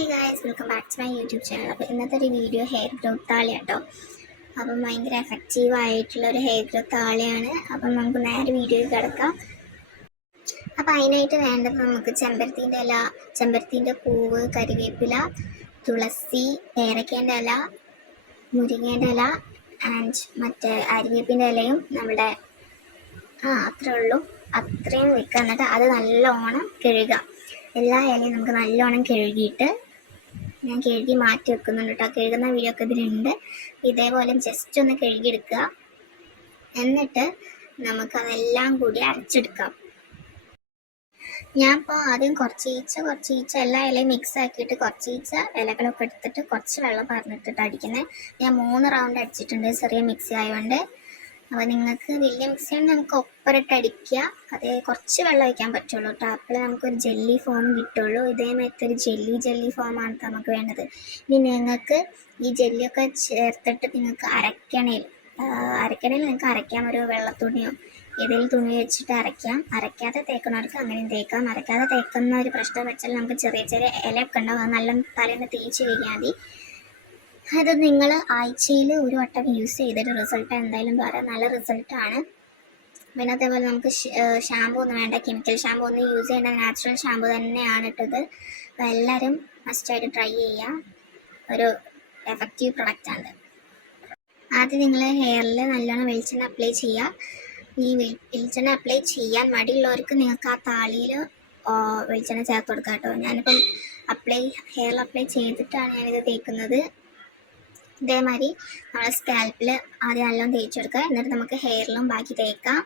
Hey guys, welcome back to my YouTube channel. അപ്പോൾ ഇന്നത്തെ ഒരു വീഡിയോ ഹെയർ ഗ്രോത്ത് താളിയാണ് കേട്ടോ. അപ്പം ഭയങ്കര എഫക്റ്റീവ് ആയിട്ടുള്ള ഒരു ഹെയർ ഗ്രോത്ത് താളിയാണ്. അപ്പം നമുക്ക് നേരെ വീഡിയോയിൽ കിടക്കാം. അപ്പോൾ അതിനായിട്ട് വേണ്ടത് നമുക്ക് ചെമ്പരത്തിൻ്റെ ഇല, ചെമ്പരത്തിൻ്റെ പൂവ്, കരിവേപ്പില, തുളസി, പേരക്കേൻ്റെ ഇല, മുരിങ്ങേൻ്റെ ഇല ആൻഡ് മറ്റേ അരിവേപ്പിൻ്റെ ഇലയും നമ്മുടെ അത്രേ ഉള്ളൂ. അത്രയും വെക്കുക. എന്നിട്ട് അത് നല്ലോണം കഴുകുക. എല്ലാ ഇലയും നമുക്ക് നല്ലോണം കഴുകിയിട്ട് ഞാൻ കഴുകി മാറ്റി വെക്കുന്നുണ്ട് കേട്ടോ. കഴുകുന്ന വീഡിയോ ഒക്കെ ഇതിലുണ്ട്. ഇതേപോലെ ജസ്റ്റ് ഒന്ന് കഴുകിയെടുക്കുക. എന്നിട്ട് നമുക്കതെല്ലാം കൂടി അരച്ചെടുക്കാം. ഞാൻ ഇപ്പോൾ ആദ്യം കുറച്ചീച്ച എല്ലാ ഇലയും മിക്സ് ആക്കിയിട്ട് കുറച്ചീച്ച ഇലകളൊക്കെ എടുത്തിട്ട് കുറച്ച് വെള്ളം പറഞ്ഞിട്ടിട്ട് അടിക്കുന്നത്. ഞാൻ 3 റൗണ്ട് അടിച്ചിട്ടുണ്ട് ചെറിയ മിക്സി ആയതുകൊണ്ട്. അപ്പോൾ നിങ്ങൾക്ക് വലിയ മിക്സിയാണ് നമുക്ക് ഒപ്പരട്ട് അടിക്കുക. അതേ കുറച്ച് വെള്ളം ഒഴിക്കാൻ പറ്റുള്ളൂ കേട്ടോ. അപ്പോൾ നമുക്കൊരു ജെല്ലി ഫോം കിട്ടുള്ളൂ. ഇതേമാതിരത്തെ ഒരു ജെല്ലി ഫോമാണ് നമുക്ക് വേണ്ടത്. ഇനി നിങ്ങൾക്ക് ഈ ജെല്ലിയൊക്കെ ചേർത്തിട്ട് നിങ്ങൾക്ക് അരക്കണേൽ നിങ്ങൾക്ക് അരയ്ക്കാം. ഒരു വെള്ളത്തുണിയോ ഏതെങ്കിലും തുണി വെച്ചിട്ട് അരയ്ക്കാം. അരയ്ക്കാതെ തേക്കുന്നവർക്ക് അങ്ങനെയും തേക്കാം. അരയ്ക്കാതെ തേക്കുന്ന ഒരു പ്രശ്നം വെച്ചാൽ നമുക്ക് ചെറിയ ഇലയൊക്കെ ഉണ്ടാവും. അത് നല്ല തലേന്ന് തേച്ച് കഴിഞ്ഞാൽ മതി. അത് നിങ്ങൾ ആഴ്ചയിൽ ഒരു വട്ടം യൂസ് ചെയ്തിട്ട് റിസൾട്ട് എന്തായാലും പറയാം. നല്ല റിസൾട്ടാണ്. പിന്നെ അതേപോലെ നമുക്ക് ഷാമ്പൂ ഒന്നും വേണ്ട, കെമിക്കൽ ഷാമ്പൂ ഒന്നും യൂസ് ചെയ്യേണ്ട, നാച്ചുറൽ ഷാമ്പൂ തന്നെയാണ് ഇട്ടത്. അപ്പോൾ എല്ലാവരും മസ്റ്റായിട്ട് ട്രൈ ചെയ്യുക. ഒരു എഫക്റ്റീവ് പ്രൊഡക്റ്റാണ്. ആദ്യം നിങ്ങൾ ഹെയറിൽ നല്ലോണം വെളിച്ചെണ്ണ അപ്ലൈ ചെയ്യുക. ഈ വെളിച്ചെണ്ണ അപ്ലൈ ചെയ്യാൻ മടിയുള്ളവർക്ക് നിങ്ങൾക്ക് ആ താളിയിൽ വെളിച്ചെണ്ണ ചേർത്ത് കൊടുക്കാം കേട്ടോ. ഞാനിപ്പം ഹെയറിൽ അപ്ലൈ ചെയ്തിട്ടാണ് ഞാനിത് തേക്കുന്നത്. ഇതേമാതിരി നമ്മൾ സ്കാൽപ്പിൽ ആദ്യം നല്ലോണം തേച്ചെടുക്കുക. എന്നിട്ട് നമുക്ക് ഹെയറിലും ബാക്കി തേക്കാം.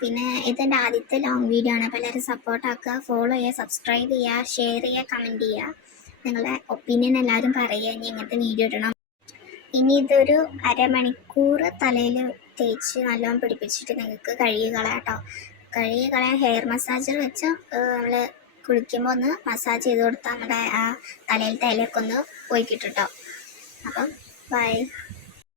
പിന്നെ ഇതെൻ്റെ ആദ്യത്തെ ലോങ് വീഡിയോ ആണ്. അപ്പോൾ എല്ലാവരും സപ്പോർട്ടാക്കുക, ഫോളോ ചെയ്യുക, സബ്സ്ക്രൈബ് ചെയ്യുക, ഷെയർ ചെയ്യുക, കമൻറ്റ് ചെയ്യുക. നിങ്ങളുടെ ഒപ്പീനിയൻ എല്ലാവരും പറയുക ഇനി ഇങ്ങനത്തെ വീഡിയോ ഇടണം. ഇനി ഇതൊരു അരമണിക്കൂർ തലയിൽ തേച്ച് നല്ലോണം പിടിപ്പിച്ചിട്ട് നിങ്ങൾക്ക് കഴുകി കളയാം കേട്ടോ. കഴുകി കളയാൻ ഹെയർ മസാജർ വെച്ച് നമ്മൾ കുളിക്കുമ്പോൾ ഒന്ന് മസാജ് ചെയ്ത് കൊടുത്താൽ നമ്മുടെ ആ തലയിലത്തെ ഇലയൊക്കെ ഒന്ന് പോയി കിട്ടും കേട്ടോ. അപ്പം ബൈ.